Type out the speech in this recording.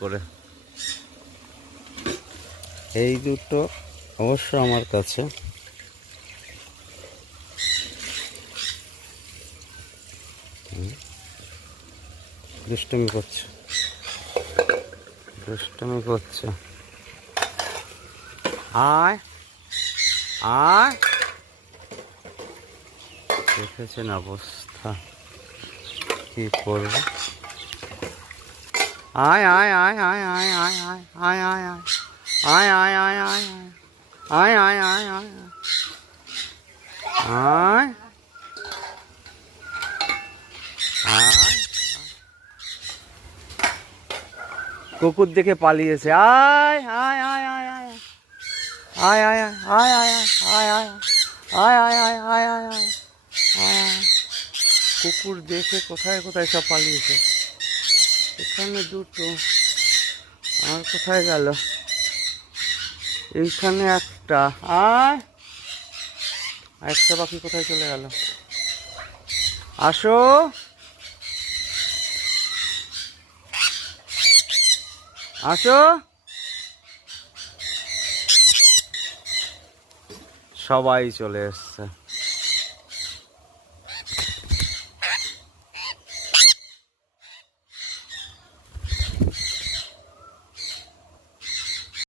করে এই দুটো অবশ্য আমার কাছে দুষ্টুমি করছে আয় আয় দেখেছেন অবস্থা কি করবে আয় আয় আয় আয় আয় আয় আয় আয় আয় আয় আয় আয় আয় আয় আয় আয় আয় আয় কুকুর দেখে পালিয়েছে আয় আয় আয় আয় আয় আয় আয় আয় আয় আয় আয় আয় আয় আয় আয় আয় আয় আয় কুকুর দেখে কোথায় কোথায় সব পালিয়েছে এখানে দুটো আর কোথায় গেল এইখানে একটা আয় একটা পাখি কোথায় চলে গেল আসো আসো সবাই চলে এসছে।